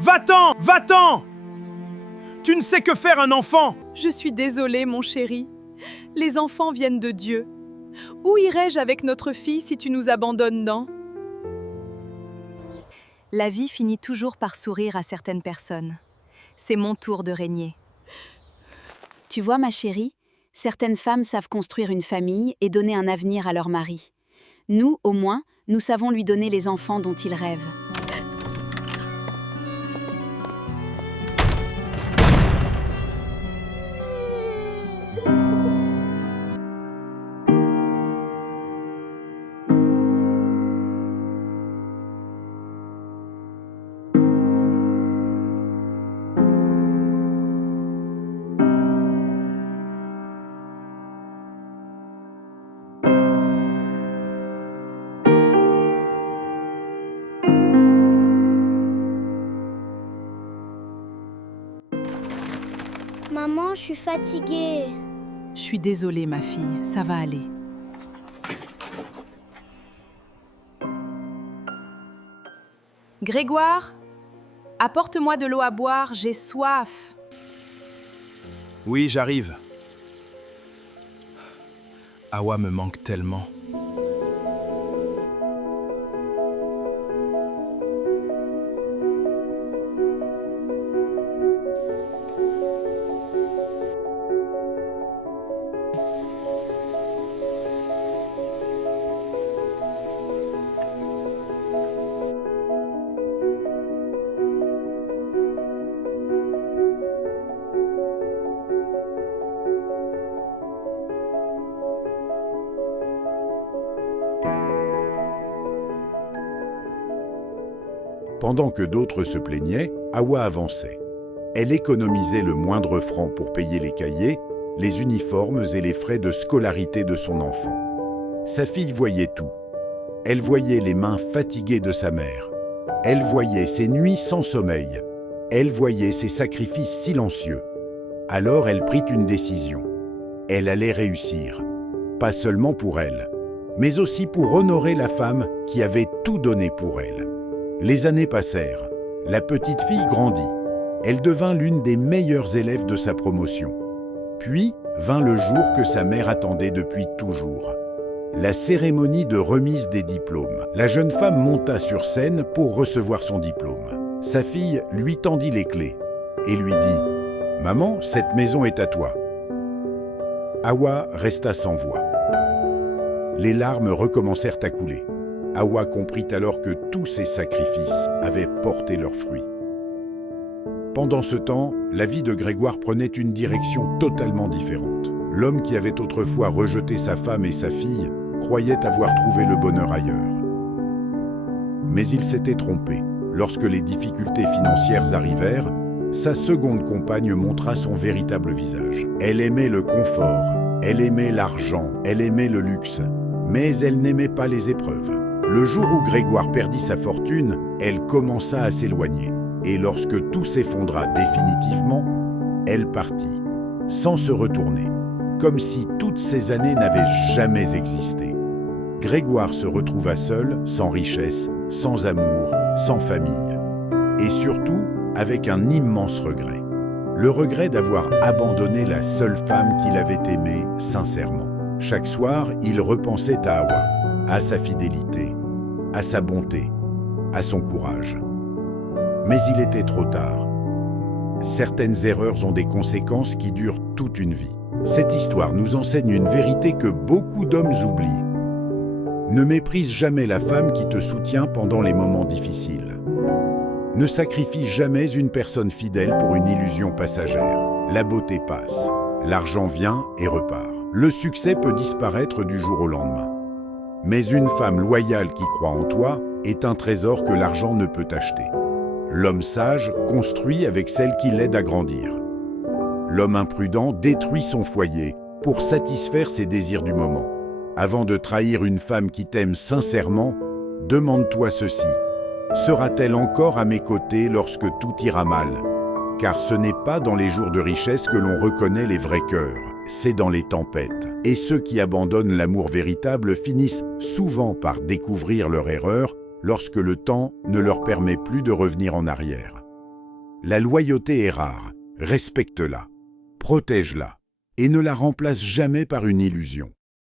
Va-t'en! Va-t'en! Tu ne sais que faire un enfant! Je suis désolée, mon chéri. Les enfants viennent de Dieu. Où irais-je avec notre fille si tu nous abandonnes, non? La vie finit toujours par sourire à certaines personnes. C'est mon tour de régner. Tu vois, ma chérie, certaines femmes savent construire une famille et donner un avenir à leur mari. Nous, au moins, nous savons lui donner les enfants dont il rêve. Maman, je suis fatiguée. Je suis désolée, ma fille, ça va aller. Grégoire, apporte-moi de l'eau à boire, j'ai soif. Oui, j'arrive. Awa me manque tellement. Pendant que d'autres se plaignaient, Awa avançait. Elle économisait le moindre franc pour payer les cahiers, les uniformes et les frais de scolarité de son enfant. Sa fille voyait tout. Elle voyait les mains fatiguées de sa mère. Elle voyait ses nuits sans sommeil. Elle voyait ses sacrifices silencieux. Alors elle prit une décision. Elle allait réussir. Pas seulement pour elle, mais aussi pour honorer la femme qui avait tout donné pour elle. Les années passèrent. La petite fille grandit. Elle devint l'une des meilleures élèves de sa promotion. Puis vint le jour que sa mère attendait depuis toujours. La cérémonie de remise des diplômes. La jeune femme monta sur scène pour recevoir son diplôme. Sa fille lui tendit les clés et lui dit « Maman, cette maison est à toi ». Awa resta sans voix. Les larmes recommencèrent à couler. Awa comprit alors que tous ses sacrifices avaient porté leurs fruits. Pendant ce temps, la vie de Grégoire prenait une direction totalement différente. L'homme qui avait autrefois rejeté sa femme et sa fille croyait avoir trouvé le bonheur ailleurs. Mais il s'était trompé. Lorsque les difficultés financières arrivèrent, sa seconde compagne montra son véritable visage. Elle aimait le confort, elle aimait l'argent, elle aimait le luxe, mais elle n'aimait pas les épreuves. Le jour où Grégoire perdit sa fortune, elle commença à s'éloigner. Et lorsque tout s'effondra définitivement, elle partit, sans se retourner, comme si toutes ces années n'avaient jamais existé. Grégoire se retrouva seul, sans richesse, sans amour, sans famille. Et surtout, avec un immense regret. Le regret d'avoir abandonné la seule femme qu'il avait aimée sincèrement. Chaque soir, il repensait à Awa, à sa fidélité, à sa bonté, à son courage. Mais il était trop tard. Certaines erreurs ont des conséquences qui durent toute une vie. Cette histoire nous enseigne une vérité que beaucoup d'hommes oublient. Ne méprise jamais la femme qui te soutient pendant les moments difficiles. Ne sacrifie jamais une personne fidèle pour une illusion passagère. La beauté passe, l'argent vient et repart. Le succès peut disparaître du jour au lendemain. Mais une femme loyale qui croit en toi est un trésor que l'argent ne peut acheter. L'homme sage construit avec celle qui l'aide à grandir. L'homme imprudent détruit son foyer pour satisfaire ses désirs du moment. Avant de trahir une femme qui t'aime sincèrement, demande-toi ceci. Sera-t-elle encore à mes côtés lorsque tout ira mal? Car ce n'est pas dans les jours de richesse que l'on reconnaît les vrais cœurs, c'est dans les tempêtes. Et ceux qui abandonnent l'amour véritable finissent souvent par découvrir leur erreur lorsque le temps ne leur permet plus de revenir en arrière. La loyauté est rare, respecte-la, protège-la et ne la remplace jamais par une illusion.